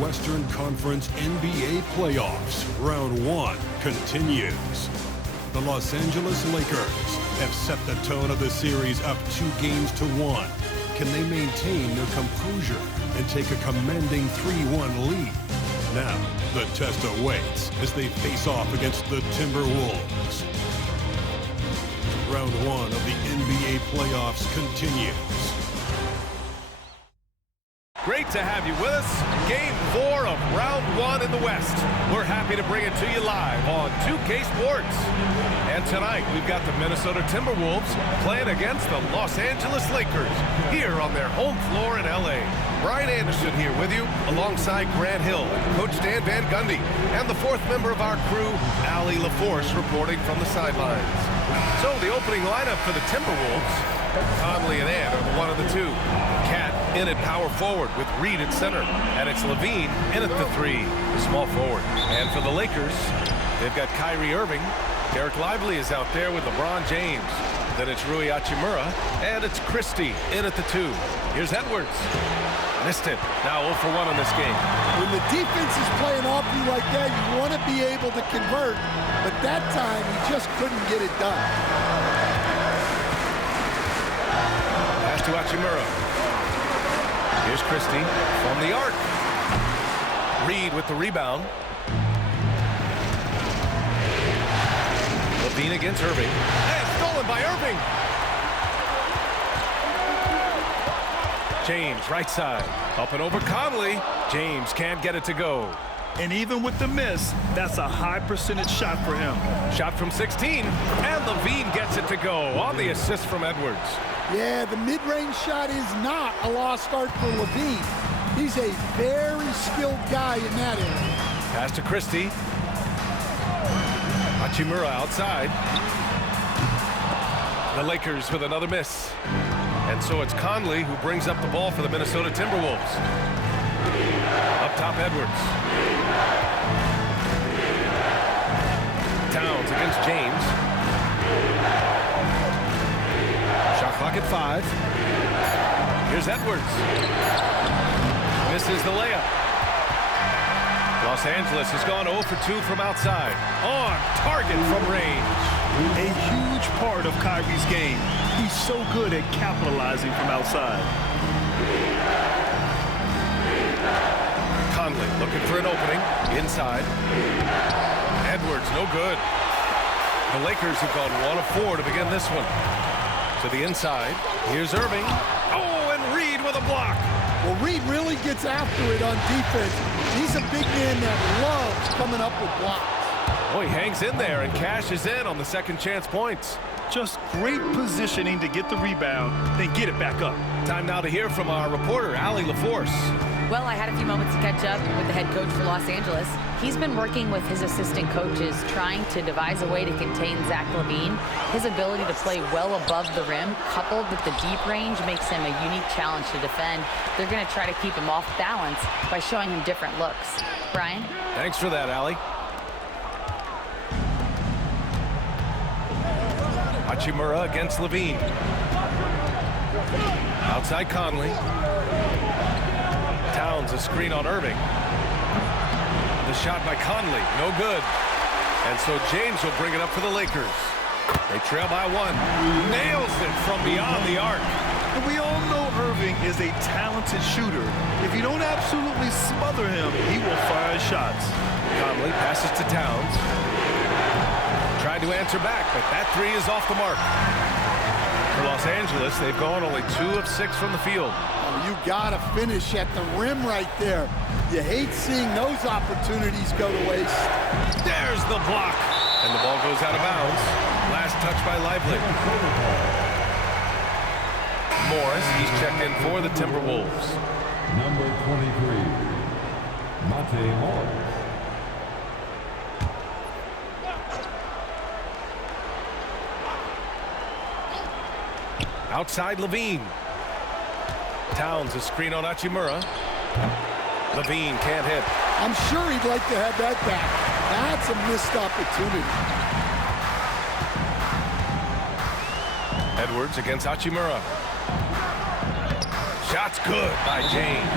Western Conference NBA playoffs. Round 1 continues. The Los Angeles Lakers have set the tone of the series up 2-1. Can they maintain their composure and take a commanding 3-1 lead? Now, the test awaits as they face off against the Timberwolves. Round 1 of the NBA playoffs continues. Great to have you with us. Game 4 of Round 1 in the West. We're happy to bring it to you live on 2K Sports. And tonight, we've got the Minnesota Timberwolves playing against the Los Angeles Lakers here on their home floor in L.A. Brian Anderson here with you, alongside Grant Hill, Coach Dan Van Gundy, and the fourth member of our crew, Allie LaForce, reporting from the sidelines. So the opening lineup for the Timberwolves, Conley and Ant are the one of the two. Cat in at power forward with Reed at center, and it's Levine in at the 3, the small forward. And for the Lakers, they've got Kyrie Irving. Derek Lively is out there with LeBron James. Then it's Rui Hachimura, and it's Christie in at the 2. Here's Edwards. Missed it. Now 0 for 1 in this game. When the defense is playing off you like that, you want to be able to convert, but that time he just couldn't get it done. Pass to Hachimura. Here's Christie from the arc. Reed with the rebound. Levine against Irving. And stolen by Irving. James, right side. Up and over Conley. James can't get it to go. And even with the miss, that's a high percentage shot for him. Shot from 16, and Levine gets it to go on the assist from Edwards. Yeah, the mid-range shot is not a lost art for Levine. He's a very skilled guy in that area. Pass to Christie. Hachimura outside. The Lakers with another miss. And so it's Conley who brings up the ball for the Minnesota Timberwolves. Up top, Edwards. Towns against James. Shot clock at 5. Here's Edwards. Misses the layup. Los Angeles has gone 0 for 2 from outside. On target from range. A huge part of Kyrie's game. He's so good at capitalizing from outside. Conley looking for an opening. Inside. Edwards, no good. The Lakers have gone 1 of 4 to begin this one. To the inside. Here's Irving. Oh, and Reed with a block. Well, Reed really gets after it on defense. He's a big man that loves coming up with blocks. Oh, he hangs in there and cashes in on the second chance points. Just great positioning to get the rebound, then get it back up. Time now to hear from our reporter, Allie LaForce. Well, I had a few moments to catch up with the head coach for Los Angeles. He's been working with his assistant coaches, trying to devise a way to contain Zach LaVine. His ability to play well above the rim, coupled with the deep range, makes him a unique challenge to defend. They're going to try to keep him off balance by showing him different looks. Brian? Thanks for that, Allie. Hachimura against Levine. Outside Conley. Towns a screen on Irving. The shot by Conley, no good. And so James will bring it up for the Lakers. They trail by 1. Nails it from beyond the arc. And we all know Irving is a talented shooter. If you don't absolutely smother him, he will fire shots. Conley passes to Towns. Tried to answer back, but that 3 is off the mark. For Los Angeles, they've gone only 2 of 6 from the field. Oh, you gotta finish at the rim right there. You hate seeing those opportunities go to waste. There's the block. And the ball goes out of bounds. Last touch by Lively. Morris, he's checked in for the Timberwolves. Number 23, Monte Morris. Outside Levine. Towns a screen on Hachimura. Levine can't hit. I'm sure he'd like to have that back. That's a missed opportunity. Edwards against Hachimura. Shot's good by James.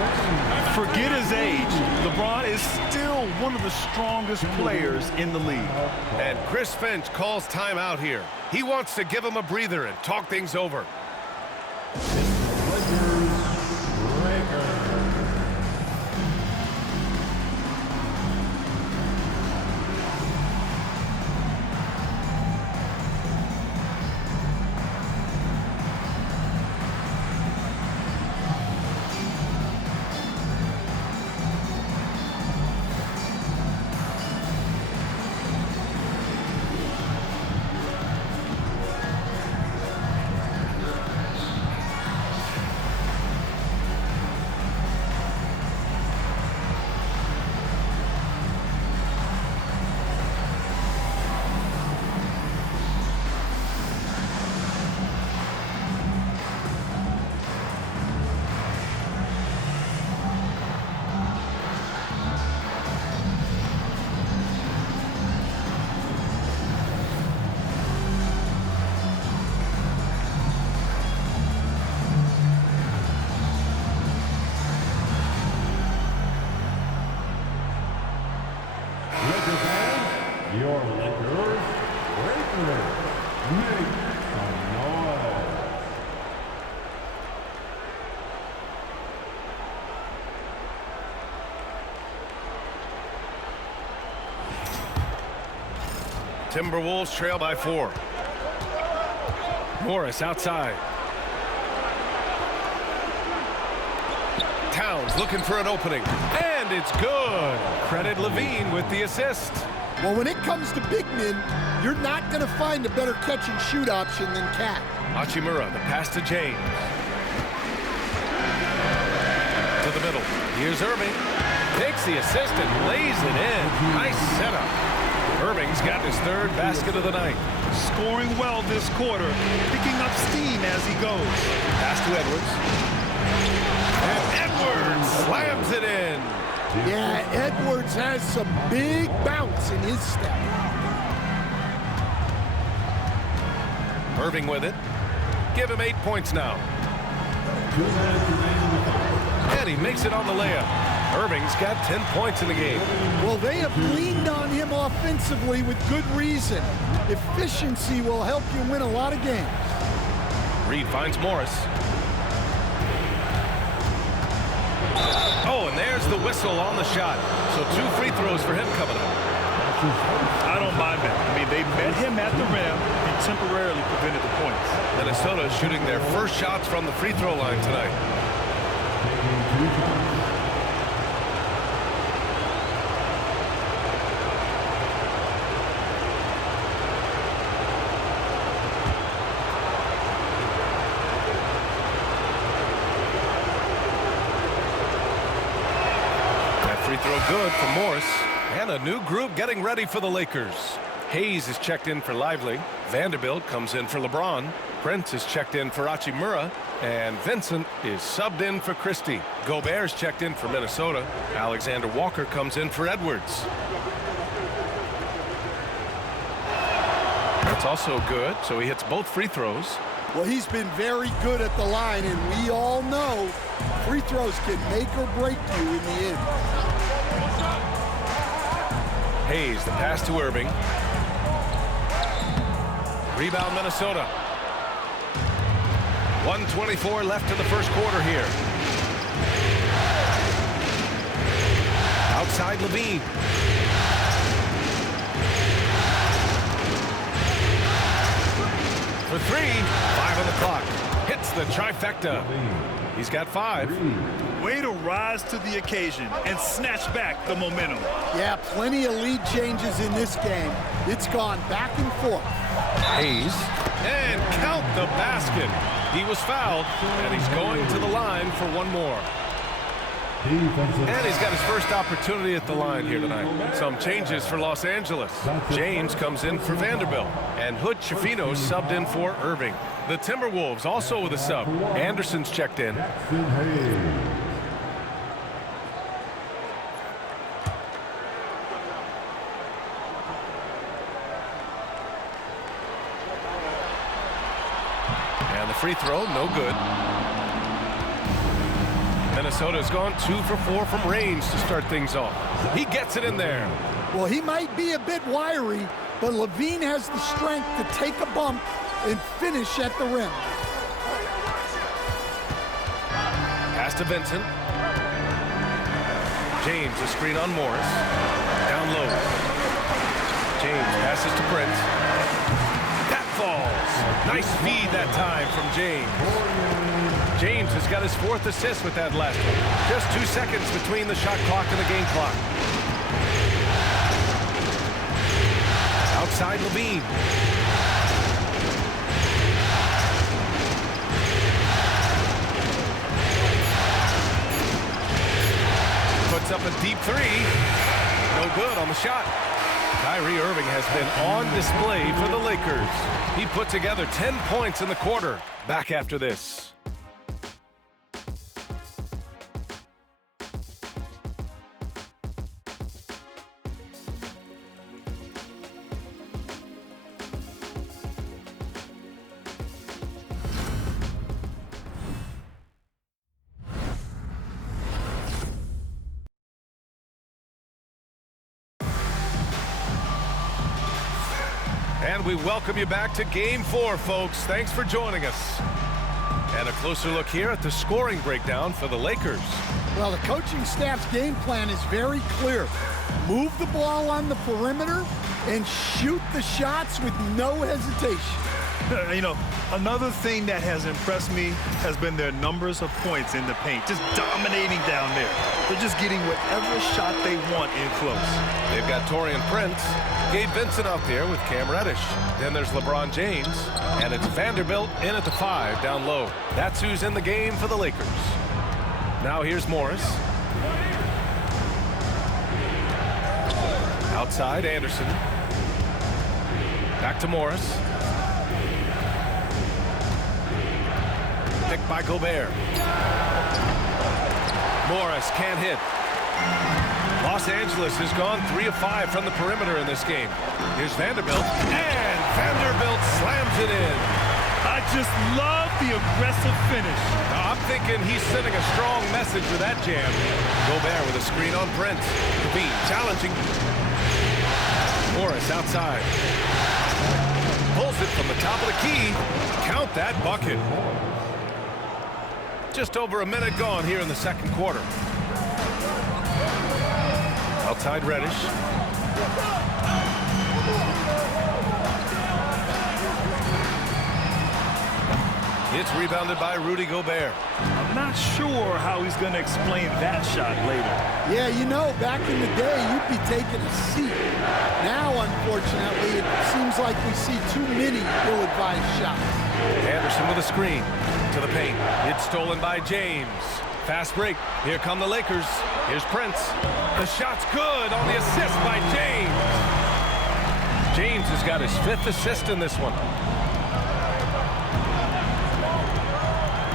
Forget his age. LeBron is still one of the strongest players in the league. And Chris Finch calls timeout here. He wants to give him a breather and talk things over. Your Lakers, Lakers, make some noise. Timberwolves trail by 4. Morris outside. Towns looking for an opening. And it's good. Credit Levine with the assist. Well, when it comes to big men, you're not going to find a better catch-and-shoot option than Cat. Hachimura, the pass to James. To the middle. Here's Irving. Takes the assist and lays it in. Nice setup. Irving's got his 3rd basket of the night. Scoring well this quarter, picking up steam as he goes. Pass to Edwards. And Edwards slams it in. Yeah, Edwards has some big bounce in his step. Irving with it. Give him 8 points now. 2 minutes remaining in the fourth. And he makes it on the layup. Irving's got 10 points in the game. Well, they have leaned on him offensively with good reason. Efficiency will help you win a lot of games. Reed finds Morris. Oh, and there's the whistle on the shot. So 2 free throws for him coming up. I don't mind that. I mean, they met him at the rim and temporarily prevented the points. Minnesota is shooting their first shots from the free throw line tonight. Taking 2 shots. Free throw good for Morris. And a new group getting ready for the Lakers. Hayes is checked in for Lively. Vanderbilt comes in for LeBron. Prince is checked in for Hachimura. And Vincent is subbed in for Christie. Gobert's checked in for Minnesota. Alexander Walker comes in for Edwards. That's also good, so he hits both free throws. Well, he's been very good at the line, and we all know free throws can make or break you in the end. Hayes, the pass to Irving. Rebound, Minnesota. 1:24 left in the first quarter here. Outside Levine. For 3, 5 on the clock. Hits the trifecta. He's got 5. Way to rise to the occasion and snatch back the momentum. Yeah, plenty of lead changes in this game. It's gone back and forth. Hayes. And count the basket. He was fouled, and he's going to the line for one more. And he's got his first opportunity at the line here tonight. Some changes for Los Angeles. James comes in for Vanderbilt. And Hood Schifino subbed in for Irving. The Timberwolves also with a sub. Anderson's checked in. And the free throw, no good. Minnesota's gone 2 for 4 from range to start things off. He gets it in there. Well, he might be a bit wiry, but Levine has the strength to take a bump and finish at the rim. Pass to Vincent. James, a screen on Morris. Down low. James passes to Prince. That falls. Nice feed that time from James. James has got his 4th assist with that last one. Just 2 seconds between the shot clock and the game clock. Outside Levine. Puts up a deep 3. No good on the shot. Kyrie Irving has been on display for the Lakers. He put together 10 points in the quarter. Back after this. And we welcome you back to Game 4, folks. Thanks for joining us. And a closer look here at the scoring breakdown for the Lakers. Well, the coaching staff's game plan is very clear. Move the ball on the perimeter and shoot the shots with no hesitation. You know, another thing that has impressed me has been their numbers of points in the paint, just dominating down there. They're just getting whatever shot they want in close. They've got Taurean Prince, Gabe Vincent out there with Cam Reddish. Then there's LeBron James, and it's Vanderbilt in at the 5 down low. That's who's in the game for the Lakers. Now here's Morris. Outside, Anderson. Back to Morris. Picked by Gobert. Morris can't hit. Los Angeles has gone 3 of 5 from the perimeter in this game. Here's Vanderbilt, and Vanderbilt slams it in. I just love the aggressive finish. I'm thinking he's sending a strong message with that jam. Gobert with a screen on Prince. Levine challenging. Morris outside. Pulls it from the top of the key. Count that bucket. Just over a minute gone here in the second quarter. Outside Reddish. It's rebounded by Rudy Gobert. I'm not sure how he's going to explain that shot later. Yeah, you know, back in the day, you'd be taking a seat. Now, unfortunately, it seems like we see too many ill-advised shots. Anderson with a screen to the paint. It's stolen by James. Fast break. Here come the Lakers. Here's Prince. The shot's good on the assist by James. James has got his 5th assist in this one.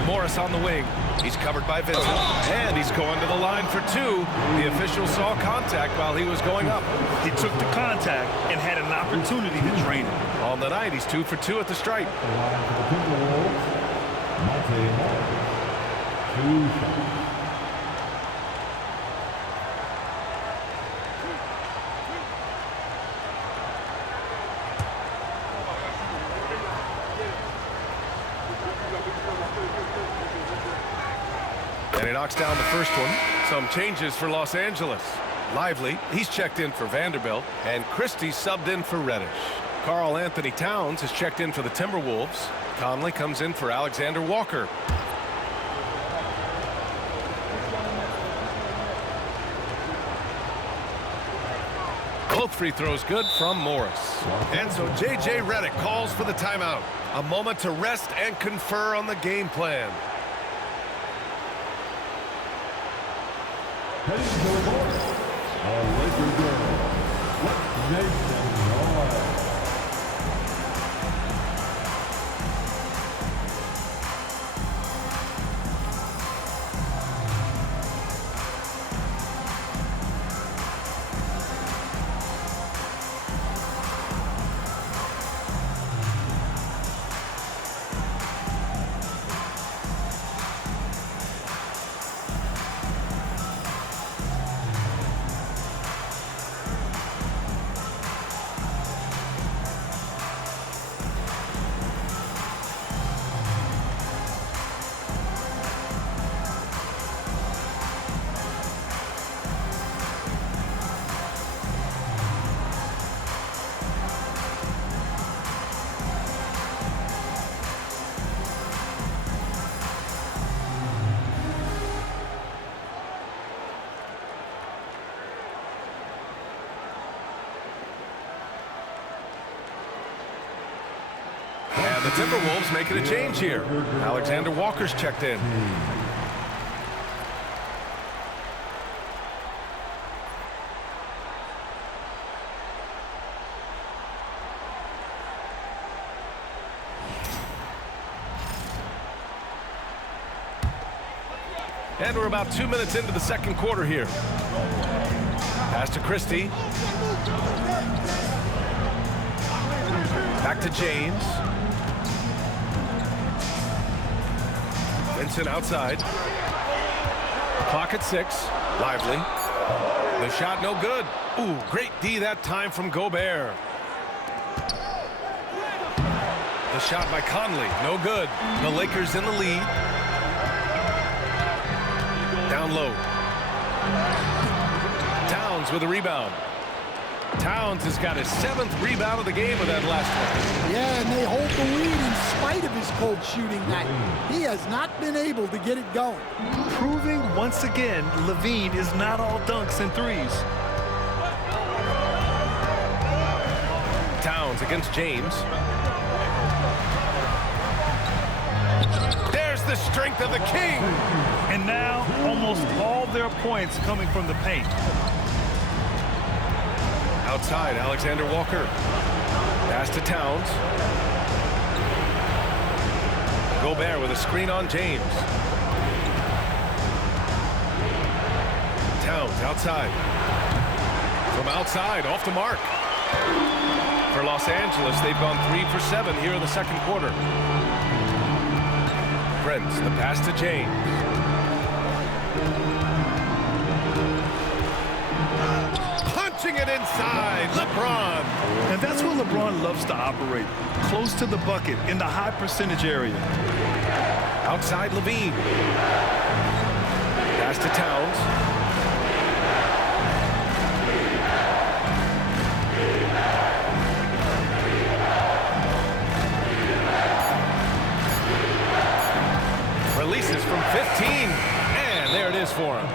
Morris on the wing. He's covered by Vincent. And he's going to the line for 2. The official saw contact while he was going up. He took the contact and had an opportunity to drain it. On the night, he's 2 for 2 at the stripe. And he knocks down the first one. Some changes for Los Angeles. Lively, he's checked in for Vanderbilt, and Christie subbed in for Reddish. Karl Anthony Towns has checked in for the Timberwolves. Conley comes in for Alexander Walker. Both free throws good from Morris. And so J.J. Redick calls for the timeout. A moment to rest and confer on the game plan. Heading to the board, a Laker girl, Jason Noel. The Timberwolves making a change here. Alexander Walker's checked in. And we're about 2 minutes into the second quarter here. Pass to Christie. Back to James. Vincent outside. Clock at 6. Lively. The shot no good. Ooh, great D that time from Gobert. The shot by Conley, no good. The Lakers in the lead. Down low. Towns with a rebound. Towns has got his 7th rebound of the game with that last one. Yeah, and they hold the lead in spite of his cold shooting night. He has not been able to get it going. Proving once again, LaVine is not all dunks and threes. Towns against James. There's the strength of the King. And now, almost all their points coming from the paint. Outside, Alexander Walker. Pass to Towns. Gobert with a screen on James. Towns outside. From outside, off the mark. For Los Angeles, they've gone 3 for 7 here in the second quarter. Prince, the pass to James. Punching it inside, LeBron. And that's where LeBron loves to operate. Close to the bucket, in the high percentage area. Outside LaVine. Pass to Towns. Releases from 15. And there it is for him.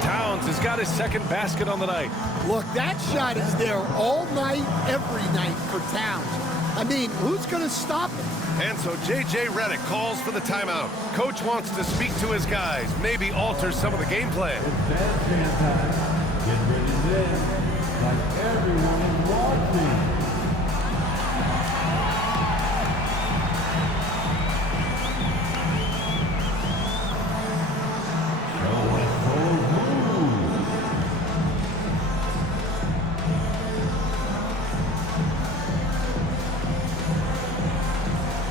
Towns has got his 2nd basket on the night. Look, that shot is there all night, every night for Towns. I mean, who's going to stop him? And so J.J. Redick calls for the timeout. Coach wants to speak to his guys, maybe alter some of the game plan. It's bandstand time. Get ready to dance like everyone is watching.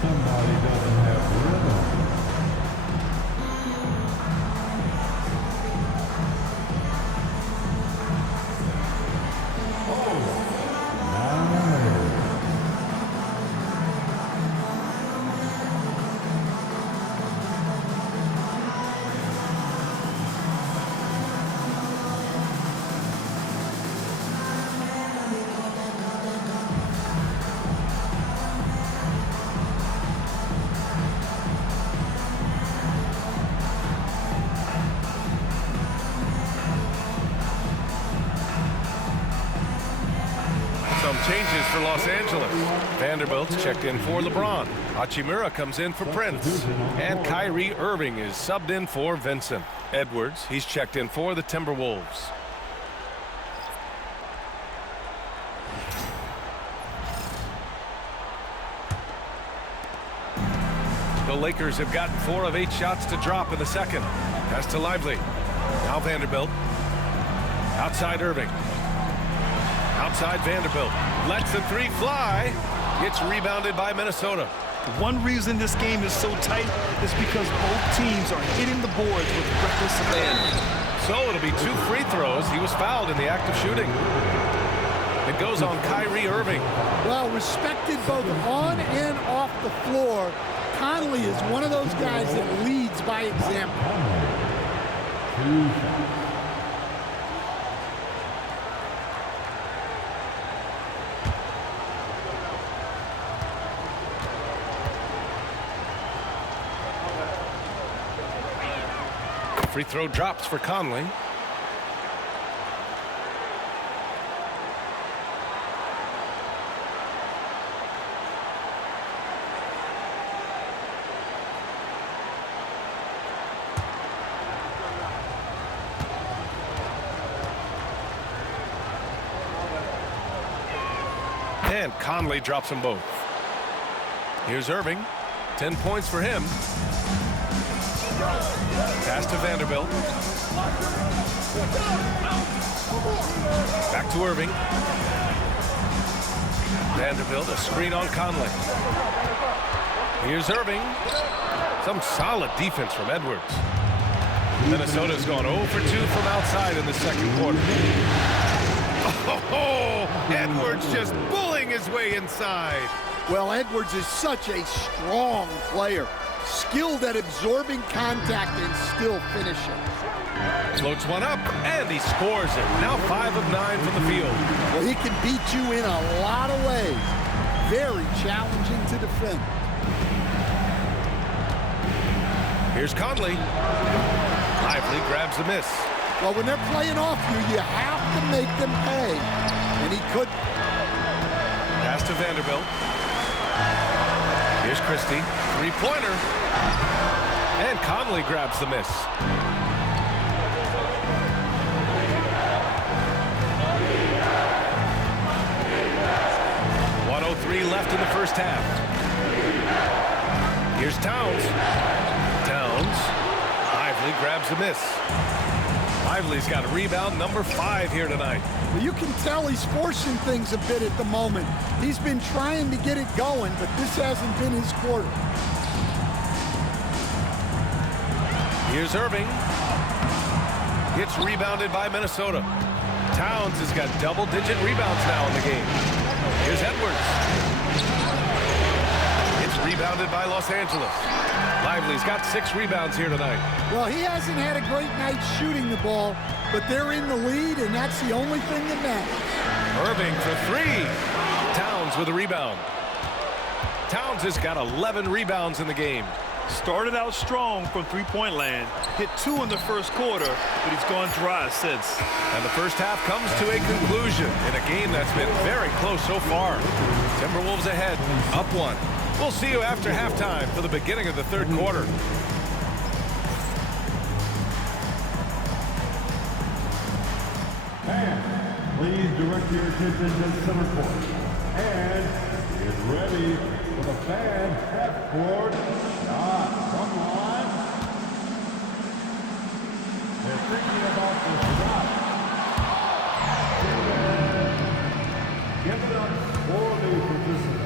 Somebody doesn't have rhythm. Some changes for Los Angeles. Vanderbilt's checked in for LeBron. Hachimura comes in for Prince. And Kyrie Irving is subbed in for Vincent. Edwards, he's checked in for the Timberwolves. The Lakers have gotten 4 of 8 shots to drop in the second. Pass to Lively. Now Vanderbilt. Outside Irving. Outside Vanderbilt. Lets the 3 fly. Gets rebounded by Minnesota. One reason this game is so tight is because both teams are hitting the boards with reckless abandon. So it'll be 2 free throws. He was fouled in the act of shooting. It goes on Kyrie Irving. Well, respected both on and off the floor. Conley is one of those guys that leads by example. Free throw drops for Conley. And Conley drops them both. Here's Irving. 10 points for him. Pass to Vanderbilt. Back to Irving. Vanderbilt, a screen on Conley. Here's Irving. Some solid defense from Edwards. Minnesota's gone 0 for 2 from outside in the second quarter. Oh, Edwards just bullying his way inside. Well, Edwards is such a strong player, skilled at absorbing contact and still finishing. Floats one up, and he scores it. Now 5 of 9 from the field. Well, he can beat you in a lot of ways. Very challenging to defend. Here's Conley. Lively grabs the miss. Well, when they're playing off you have to make them pay. And he could. Pass to Vanderbilt. Here's Christie. Three-pointer. And Conley grabs the miss. .103 left in the first half. Here's Towns. Lively grabs the miss. Lively's got a rebound number 5 here tonight. Well, you can tell he's forcing things a bit at the moment. He's been trying to get it going, but this hasn't been his quarter. Here's Irving. Gets rebounded by Minnesota. Towns has got double-digit rebounds now in the game. Here's Edwards. It's rebounded by Los Angeles. Lively's got 6 rebounds here tonight. Well, he hasn't had a great night shooting the ball, but they're in the lead, and that's the only thing that matters. Irving for 3. Towns with a rebound. Towns has got 11 rebounds in the game. Started out strong from three-point land, hit 2 in the first quarter, but he's gone dry since. And the first half comes to a conclusion in a game that's been very close so far. Timberwolves ahead, up 1. We'll see you after halftime for the beginning of the third quarter. And please direct your attention to the center court. And get ready for the fan half-court shot. Come on. They're thinking about the shot. Give it up for the participants.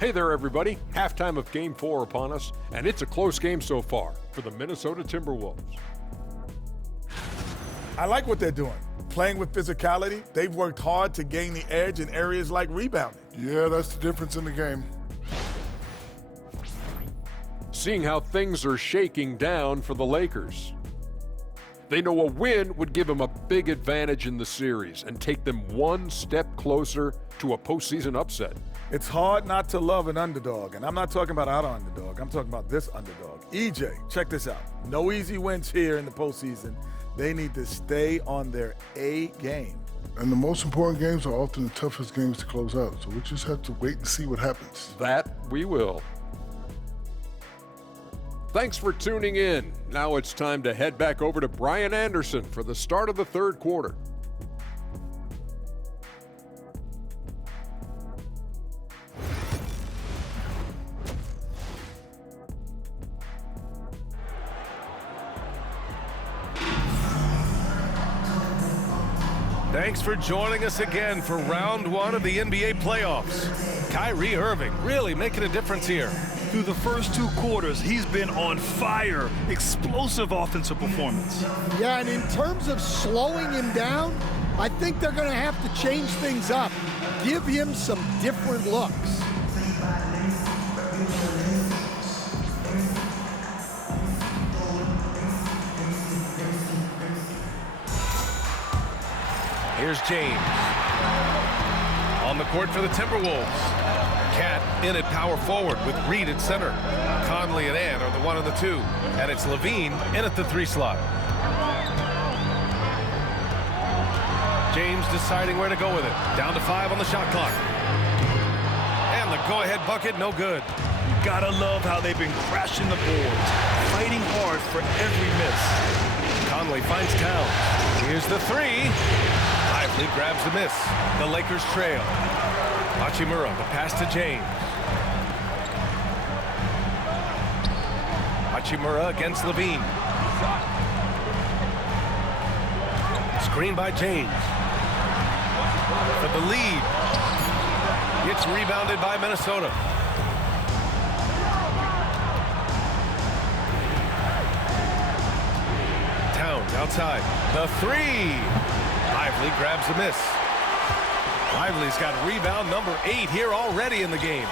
Hey there, everybody. Halftime of Game 4 upon us, and it's a close game so far for the Minnesota Timberwolves. I like what they're doing. Playing with physicality, they've worked hard to gain the edge in areas like rebounding. Yeah, that's the difference in the game. Seeing how things are shaking down for the Lakers. They know a win would give them a big advantage in the series and take them one step closer to a postseason upset. It's hard not to love an underdog, and I'm not talking about our underdog. I'm talking about this underdog. EJ, check this out. No easy wins here in the postseason. They need to stay on their A game. And the most important games are often the toughest games to close out, so we just have to wait and see what happens. That we will. Thanks for tuning in. Now it's time to head back over to Brian Anderson for the start of the third quarter. Thanks for joining us again for round 1 of the NBA playoffs. Kyrie Irving really making a difference here. Through the first 2 quarters, he's been on fire. Explosive offensive performance. Yeah, and in terms of slowing him down, I think they're going to have to change things up. Give him some different looks. Here's James. On the court for the Timberwolves. Cat in at power forward with Reed at center. Conley and Ann are the 1 and the 2. And it's Levine in at the 3 slot. James deciding where to go with it. Down to 5 on the shot clock. And the go-ahead bucket, no good. Gotta love how they've been crashing the boards, fighting hard for every miss. Conley finds Towns. Here's the three. Lively grabs the miss. The Lakers trail. Hachimura, the pass to James. Hachimura against Levine. Screen by James. For the lead. It's rebounded by Minnesota. Towns outside. The three. Lively grabs the miss. Lively's got rebound number 8 here already in the game.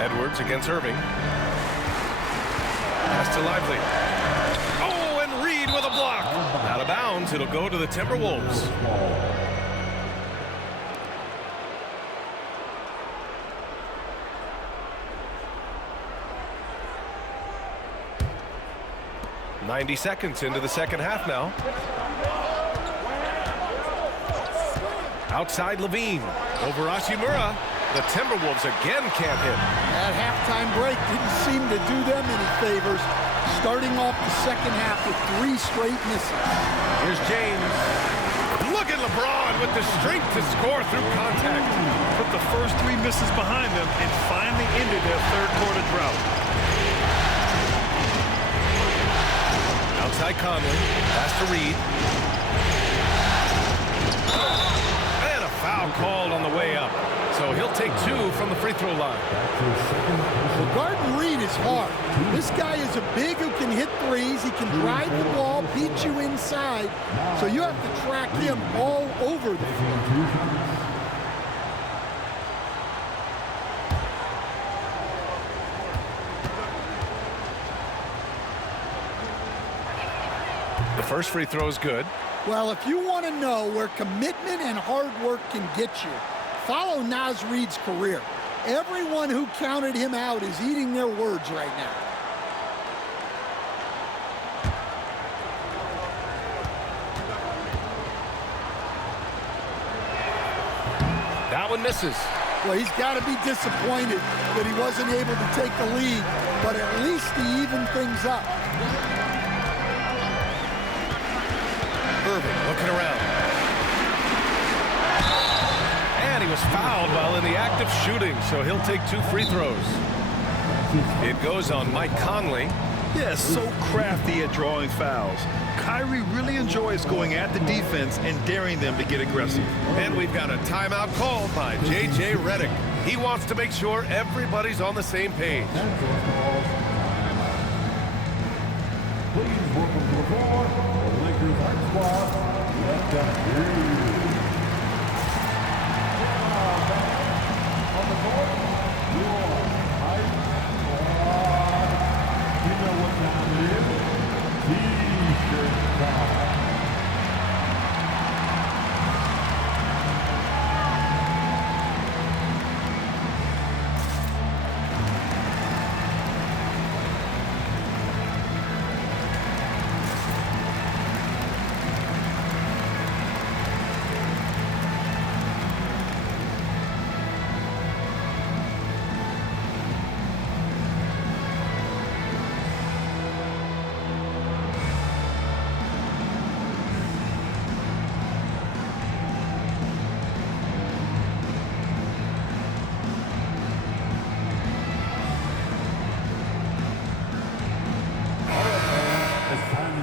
Edwards against Irving. Pass to Lively. Oh, and Reed with a block. Out of bounds, it'll go to the Timberwolves. "90 seconds into the second half now. Outside Levine. Over Hachimura. The Timberwolves again can't hit. That halftime break didn't seem to do them any favors, starting off the second half with 3 straight misses. Here's James. Look at LeBron with the strength to score through contact. Put the first 3 misses behind them and finally ended their third-quarter drought. Outside Conley. Pass to Reed. And a foul called on the way up. So he'll take 2 from the free throw line. Well, guarding Reed is hard. This guy is a big who can hit threes. He can drive the ball, beat you inside. So you have to track him all over the field. The first free throw is good. Well, if you want to know where commitment and hard work can get you, follow Naz Reid's career. Everyone who counted him out is eating their words right now. That one misses. Well, he's got to be disappointed that he wasn't able to take the lead, but at least he evened things up. Irving looking around. And he was fouled while in the act of shooting, so he'll take 2 free throws. It goes on Mike Conley. Yeah, so crafty at drawing fouls. Kyrie really enjoys going at the defense and daring them to get aggressive. And we've got a timeout called by J.J. Redick. He wants to make sure everybody's on the same page. Please welcome to the floor, the Lakers hard squad, left back here. On the court, your high squad. You know what time it is? T-shirt time.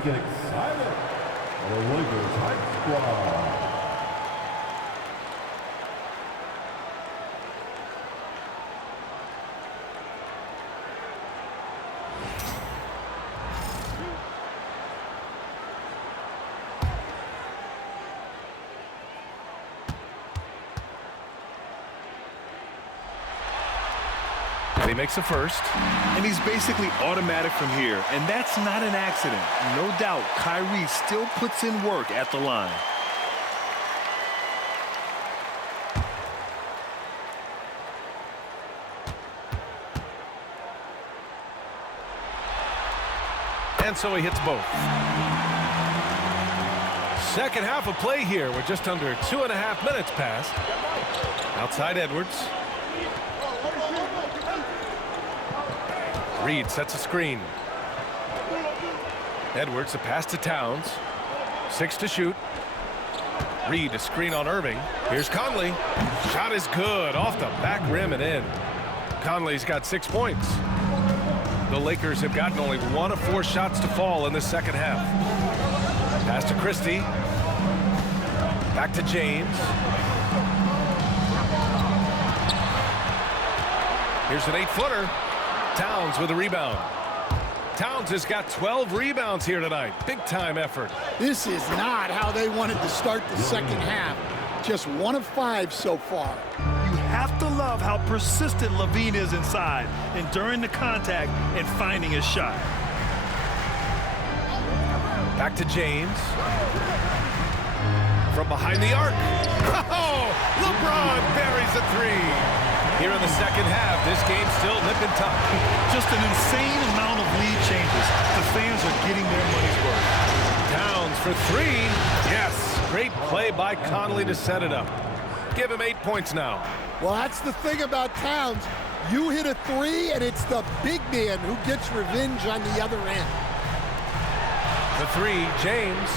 Get excited for the Lakers Hype Squad. And he makes a first. And he's basically automatic from here, and that's not an accident. No doubt, Kyrie still puts in work at the line. And so he hits both. Second half of play here. We're just under 2.5 minutes past. Outside Edwards. Reed sets a screen. Edwards, a pass to Towns. 6 to shoot. Reed, a screen on Irving. Here's Conley. Shot is good. Off the back rim and in. Conley's got 6 points. The Lakers have gotten only 1 of 4 shots to fall in the second half. Pass to Christie. Back to James. Here's an 8-footer. Towns with a rebound. Towns has got 12 rebounds here tonight. Big-time effort. This is not how they wanted to start the second half. Just 1 of 5 so far. You have to love how persistent LaVine is inside, enduring the contact and finding his shot. Back to James. From behind the arc. Oh, LeBron buries a 3. Here in the second half, this game's still nip and tuck. Just an insane amount of lead changes. The fans are getting their money's worth. Towns for 3. Yes, great play by Conley to set it up. Give him 8 points now. Well, that's the thing about Towns. You hit a 3, and it's the big man who gets revenge on the other end. The 3, James.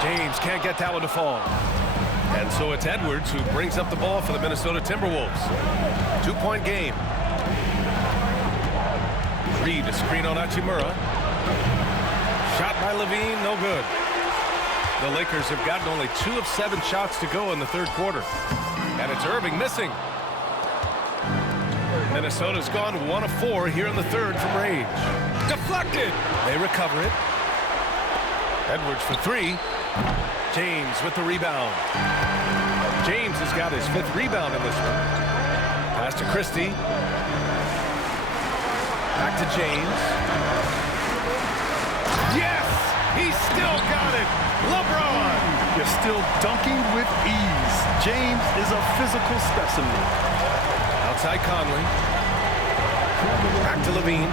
James can't get that one to fall. And so it's Edwards who brings up the ball for the Minnesota Timberwolves. 2-point game. Reed, a screen on Hachimura. Shot by LaVine, no good. The Lakers have gotten only 2 of 7 shots to go in the third quarter. And it's Irving missing. Minnesota's gone 1 of 4 here in the third from range. Deflected. They recover it. Edwards for 3. James with the rebound. James has got his 5th rebound in this one. Pass to Christie. Back to James. Yes! He's still got it! LeBron! You're still dunking with ease. James is a physical specimen. Outside Conley. Back to LaVine.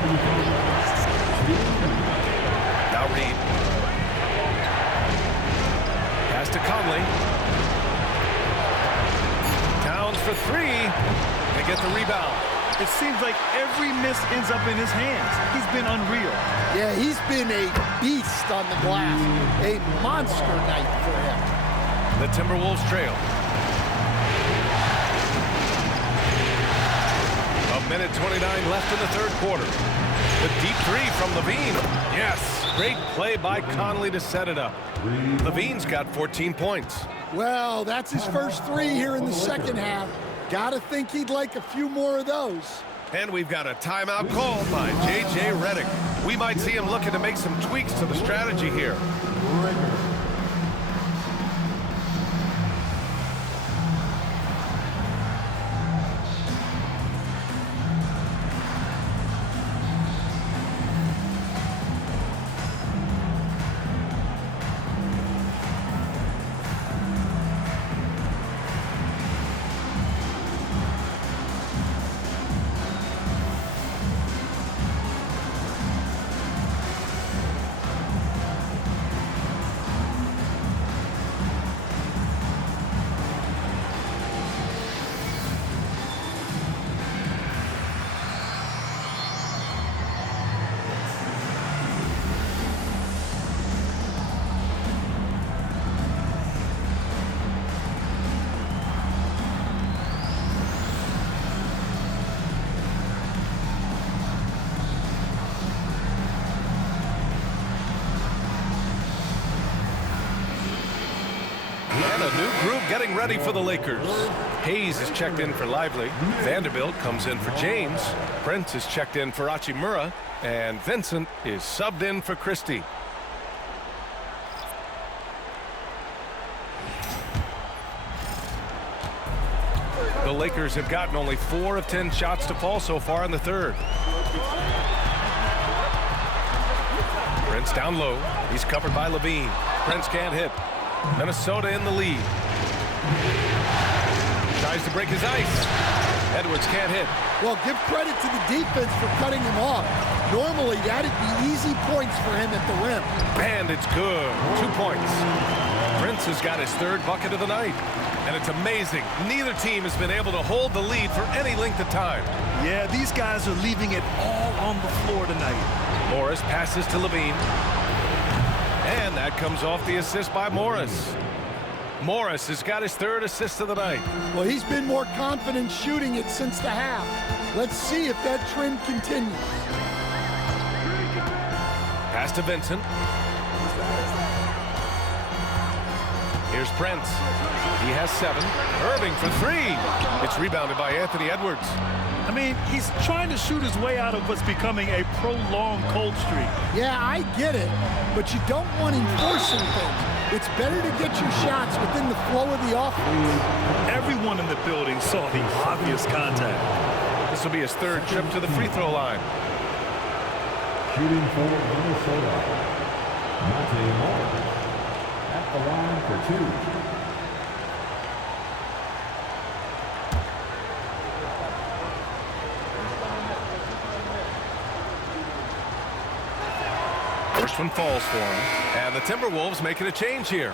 Now Reed. Pass to Conley. Towns for 3. They get the rebound. It seems like every miss ends up in his hands. He's been unreal. Yeah, he's been a beast on the glass. A monster night for him. The Timberwolves trail. 1:29 left in the third quarter. The deep 3 from LaVine. Yes, great play by Conley to set it up. LaVine's got 14 points. Well, that's his first 3 here in the second half. Gotta think he'd like a few more of those. And we've got a timeout called by J.J. Redick. We might see him looking to make some tweaks to the strategy here. And a new group getting ready for the Lakers. Hayes is checked in for Lively. Vanderbilt comes in for James. Prince is checked in for Hachimura. And Vincent is subbed in for Christie. The Lakers have gotten only 4 of 10 shots to fall so far in the third. Prince down low. He's covered by LaVine. Prince can't hit. Minnesota in the lead. Tries to break his ice. Edwards can't hit. Well, give credit to the defense for cutting him off. Normally, that'd be easy points for him at the rim. And it's good. 2 points. Prince has got his third bucket of the night. And it's amazing. Neither team has been able to hold the lead for any length of time. Yeah, these guys are leaving it all on the floor tonight. Morris passes to Levine. And that comes off the assist by Morris. Morris has got his third assist of the night. Well, he's been more confident shooting it since the half. Let's see if that trend continues. Pass to Vincent. Here's Prince. He has 7. Irving for 3. It's rebounded by Anthony Edwards. I mean, he's trying to shoot his way out of what's becoming a prolonged cold streak. Yeah, I get it, but you don't want him forcing things. It's better to get your shots within the flow of the offense. Everyone in the building saw the obvious contact. This will be his third trip to the free throw line. Shooting for Minnesota, Monte Morris at the line for 2. First one falls for him. And the Timberwolves making a change here.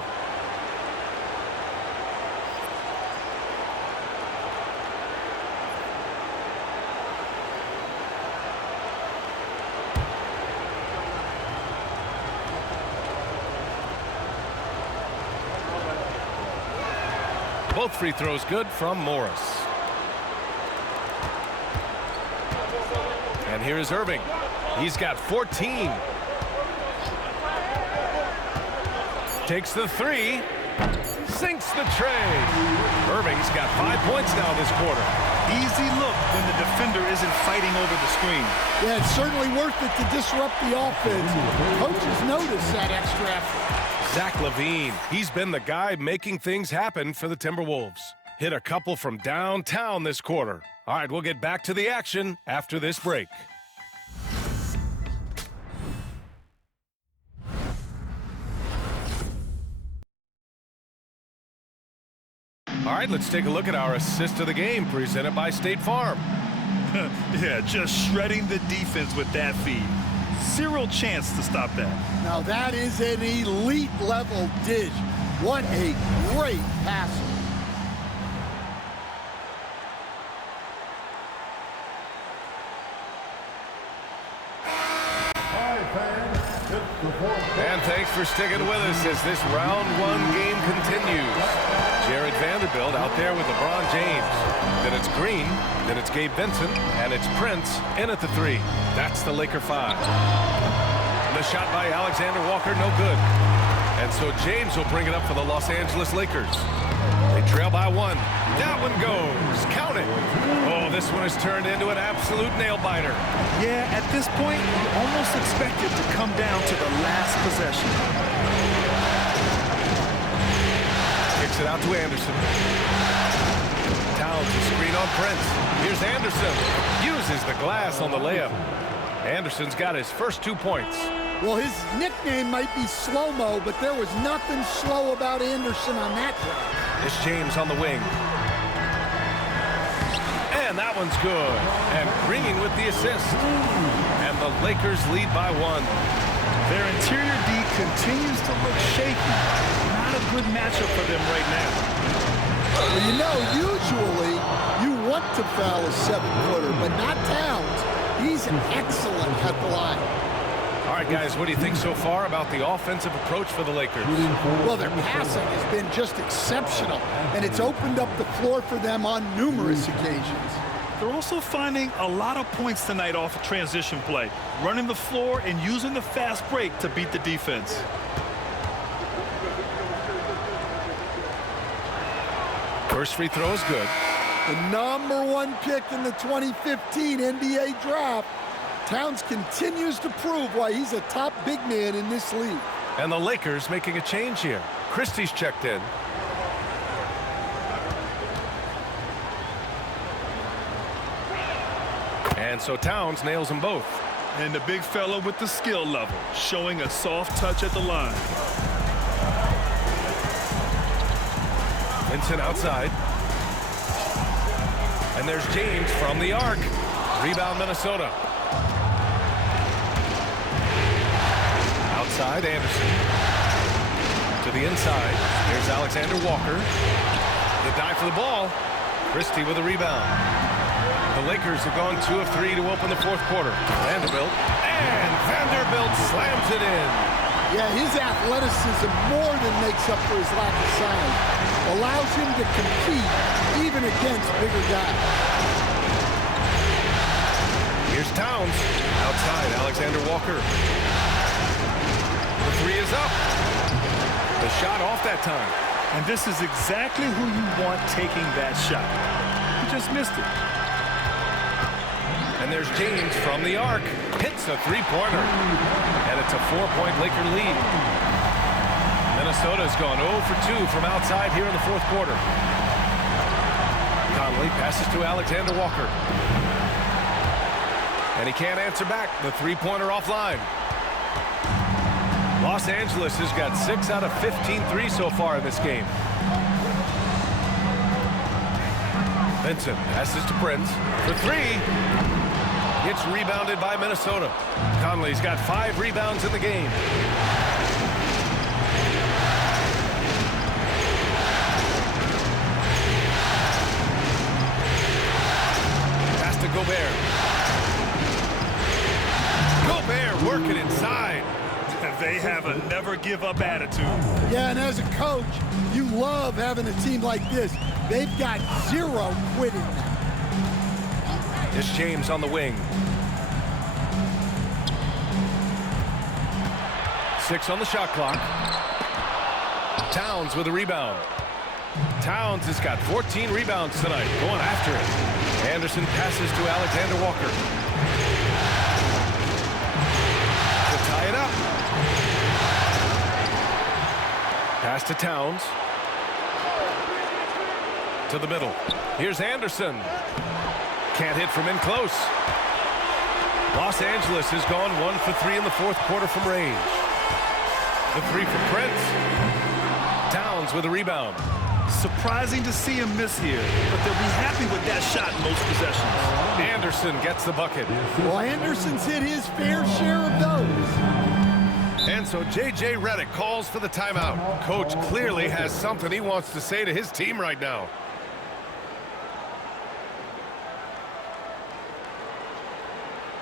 Both free throws good from Morris. And here is Irving. He's got 14. Takes the 3. Sinks the tray. Irving's got 5 points now this quarter. Easy look when the defender isn't fighting over the screen. Yeah, it's certainly worth it to disrupt the offense. Coaches notice that extra effort. Zach LaVine, he's been the guy making things happen for the Timberwolves. Hit a couple from downtown this quarter. All right, we'll get back to the action after this break. All right, let's take a look at our assist of the game presented by State Farm. Yeah, just shredding the defense with that feed. Zero chance to stop that. Now that is an elite level dish. What a great passer. And thanks for sticking with us as this round 1 game continues. Jared Vanderbilt out there with LeBron James. Then it's Green, then it's Gabe Vincent, and it's Prince in at the 3. That's the Laker 5. The shot by Alexander Walker, no good. And so James will bring it up for the Los Angeles Lakers. They trail by 1. That one goes. Count it. Oh, this one has turned into an absolute nail-biter. Yeah, at this point, you almost expect it to come down to the last possession. Kicks it out to Anderson. Towns a screen on Prince. Here's Anderson. Uses the glass on the layup. Anderson's got his first 2 points. Well, his nickname might be Slow-Mo, but there was nothing slow about Anderson on that drive. It's James on the wing. And that one's good. And Green with the assist. And the Lakers lead by 1. Their interior D continues to look shaky. Not a good matchup for them right now. Well, you know, usually you want to foul a 7-footer, but not Towns. He's excellent at the line. All right, guys, what do you think so far about the offensive approach for the Lakers? Well, their passing has been just exceptional, and it's opened up the floor for them on numerous occasions. They're also finding a lot of points tonight off of transition play, running the floor and using the fast break to beat the defense. First free throw is good. The #1 pick in the 2015 NBA draft. Towns continues to prove why he's a top big man in this league. And the Lakers making a change here. Christie's checked in. And so Towns nails them both. And the big fella with the skill level, showing a soft touch at the line. Vincent outside. And there's James from the arc. Rebound Minnesota. Outside Anderson. To the inside. Here's Alexander Walker. The dive for the ball. Christie with a rebound. The Lakers have gone 2 of 3 to open the fourth quarter. Vanderbilt. And Vanderbilt slams it in. Yeah, his athleticism more than makes up for his lack of size. Allows him to compete even against bigger guys. Here's Towns. Outside, Alexander Walker. The three is up. The shot off that time. And this is exactly who you want taking that shot. He just missed it. And there's James from the arc. Hits a three-pointer. And it's a 4-point Laker lead. Minnesota's gone 0 for 2 from outside here in the fourth quarter. Conley passes to Alexander Walker. And he can't answer back. The three-pointer offline. Los Angeles has got 6 out of 15 threes so far in this game. Vincent passes to Prince for 3. It's rebounded by Minnesota. Conley's got 5 rebounds in the game. Pass to Gobert. Gobert working inside. They have a never-give-up attitude. Yeah, and as a coach, you love having a team like this. They've got 0 quitting now. It's James on the wing. 6 on the shot clock. Towns with a rebound. Towns has got 14 rebounds tonight, going after it. Anderson passes to Alexander Walker. To tie it up. Pass to Towns. To the middle. Here's Anderson. Can't hit from in close. Los Angeles has gone 1 for 3 in the fourth quarter from range. The 3 for Prince. Towns with a rebound. Surprising to see him miss here, but they'll be happy with that shot in most possessions. Anderson gets the bucket. Well, Anderson's hit his fair share of those. And so J.J. Redick calls for the timeout. Coach clearly has something he wants to say to his team right now.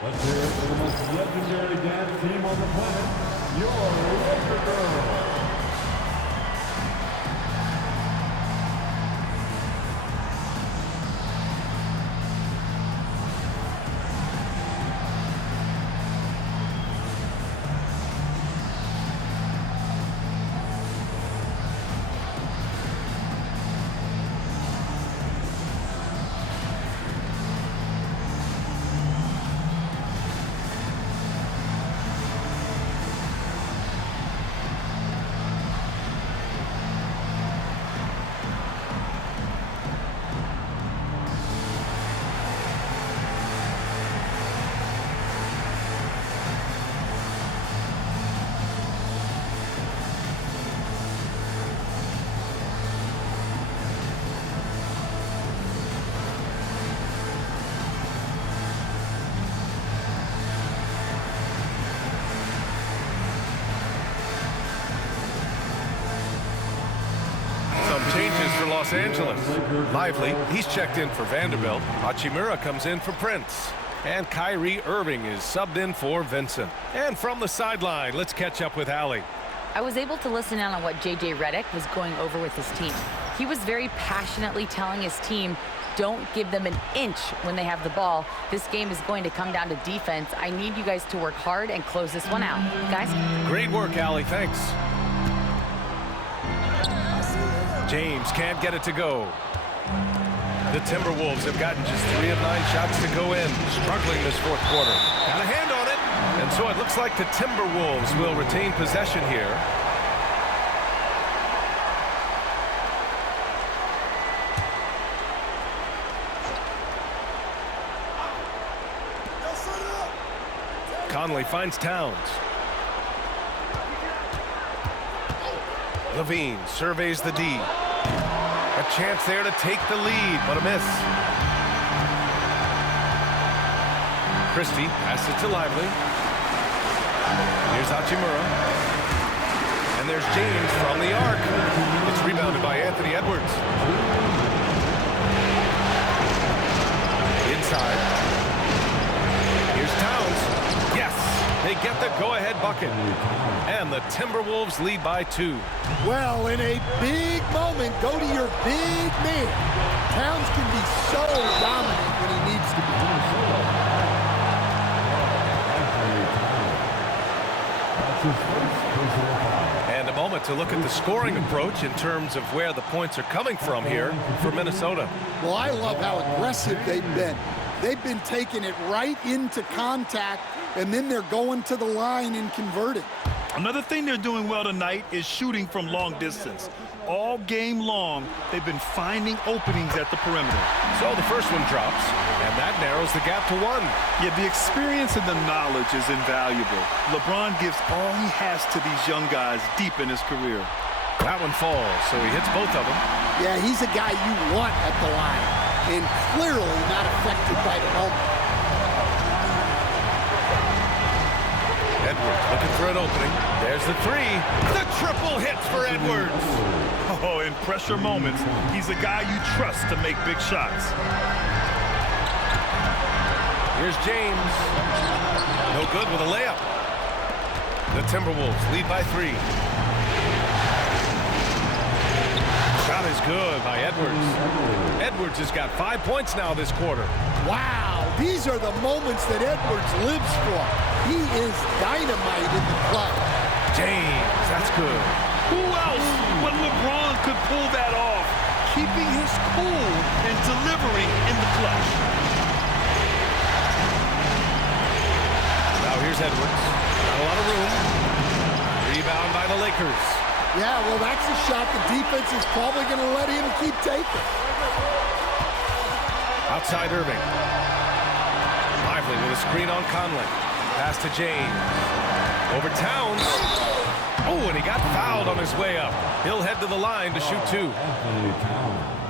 Let's hear it for the most legendary dance team on the planet, your Laker Girls. Los Angeles. Lively, he's checked in for Vanderbilt. Hachimura comes in for Prince. And Kyrie Irving is subbed in for Vincent. And from the sideline, let's catch up with Allie. I was able to listen in on what J.J. Redick was going over with his team. He was very passionately telling his team, don't give them an inch when they have the ball. This game is going to come down to defense. I need you guys to work hard and close this one out. Guys? Great work, Allie. Thanks. James can't get it to go. The Timberwolves have gotten just 3 of 9 shots to go in, struggling this fourth quarter. Got a hand on it, and so it looks like the Timberwolves will retain possession here. Conley finds Towns. Levine surveys the D. A chance there to take the lead, but a miss. Christie passes to Lively. Here's Hachimura. And there's James from the arc. It's rebounded by Anthony Edwards. Inside. Here's Towns. Yes, they get the go-ahead bucket. And the Timberwolves lead by 2. Well, in a big moment, go to your big man. Towns can be so dominant when he needs to be. And a moment to look at the scoring approach in terms of where the points are coming from here for Minnesota. Well, I love how aggressive they've been. They've been taking it right into contact, and then they're going to the line and converting. Another thing they're doing well tonight is shooting from long distance. All game long, they've been finding openings at the perimeter. So the first one drops, and that narrows the gap to 1. Yeah, the experience and the knowledge is invaluable. LeBron gives all he has to these young guys deep in his career. That one falls, so he hits both of them. Yeah, he's a guy you want at the line, and clearly not affected by the moment. Edwards looking for an opening. There's the 3. The triple hits for Edwards. Oh, in pressure moments, he's a guy you trust to make big shots. Here's James. No good with a layup. The Timberwolves lead by 3. Shot is good by Edwards. Edwards has got 5 points now this quarter. Wow, these are the moments that Edwards lives for. He is dynamite in the clutch. James, that's good. Who else when LeBron could pull that off, keeping his cool and delivering in the clutch? Now here's Edwards. Not a lot of room. Rebound by the Lakers. Yeah, well, that's a shot the defense is probably going to let him keep taking. Outside Irving. Lively with a screen on Conley. Pass to James. Over Towns. Oh, and he got fouled on his way up. He'll head to the line to shoot 2.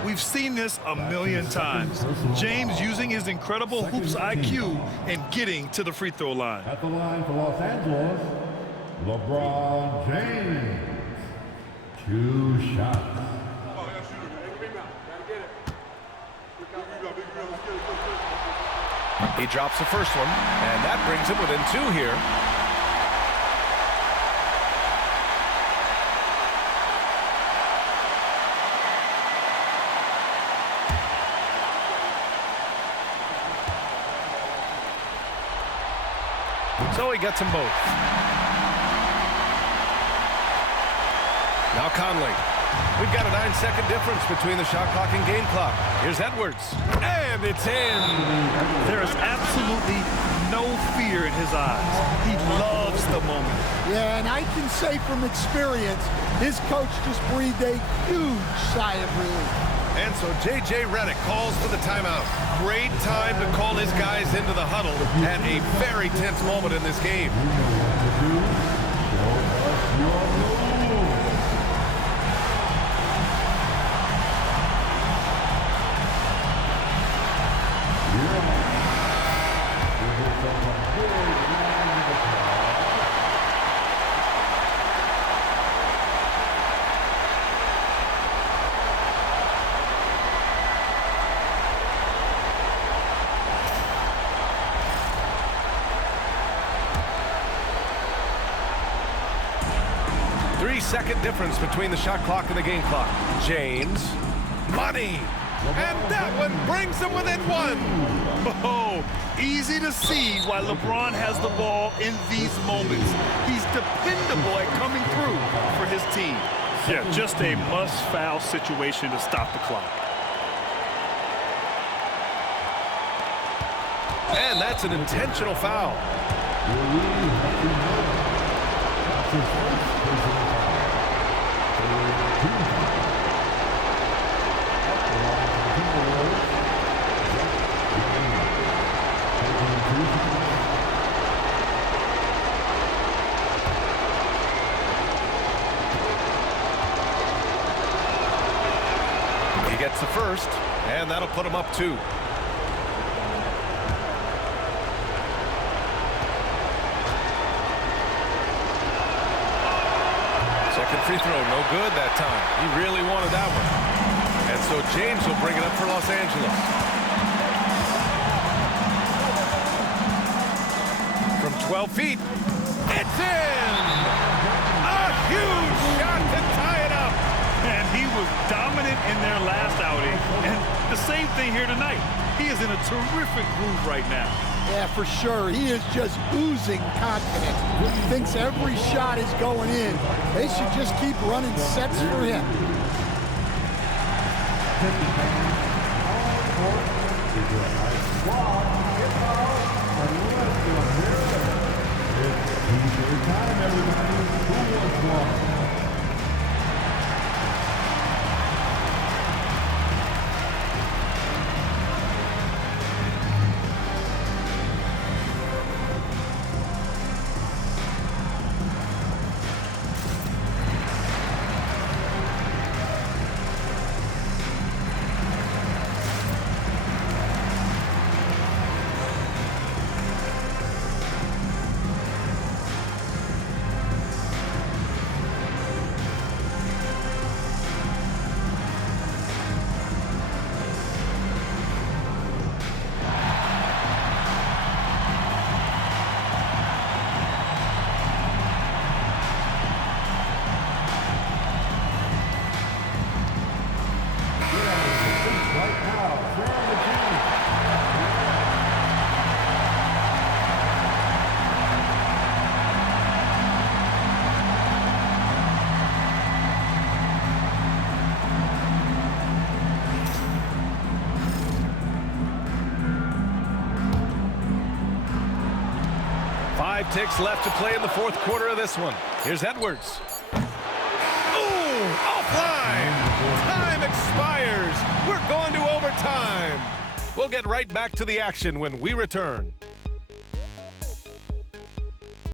We've seen this a million times. James using his incredible hoops IQ and getting to the free throw line. At the line for Los Angeles, LeBron James. 2 shots. He drops the first one, and that brings him within 2 here. So he gets them both. Now Conley. We've got a 9-second difference between the shot clock and game clock. Here's Edwards. And it's in. There is absolutely no fear in his eyes. He loves the moment. Yeah, and I can say from experience, his coach just breathed a huge sigh of relief. And so J.J. Redick calls for the timeout. Great time to call his guys into the huddle at a very tense moment in this game. Second difference between the shot clock and the game clock. James, money, and that one brings them within 1. Oh, easy to see why LeBron has the ball in these moments. He's dependable at coming through for his team. Yeah, just a must-foul situation to stop the clock. And that's an intentional foul. He gets the first, and that'll put him up 2. free throw, no good that time. He really wanted that one. And so James will bring it up for Los Angeles. From 12 feet, it's in! A huge shot to tie it up. And he was dominant in their last outing. And the same thing here tonight. He is in a terrific groove right now. Yeah, for sure. He is just oozing confidence. He thinks every shot is going in. They should just keep running sets for him. Ticks left to play in the fourth quarter of this one. Here's Edwards. Ooh, offline. Time expires. We're going to overtime. We'll get right back to the action when we return.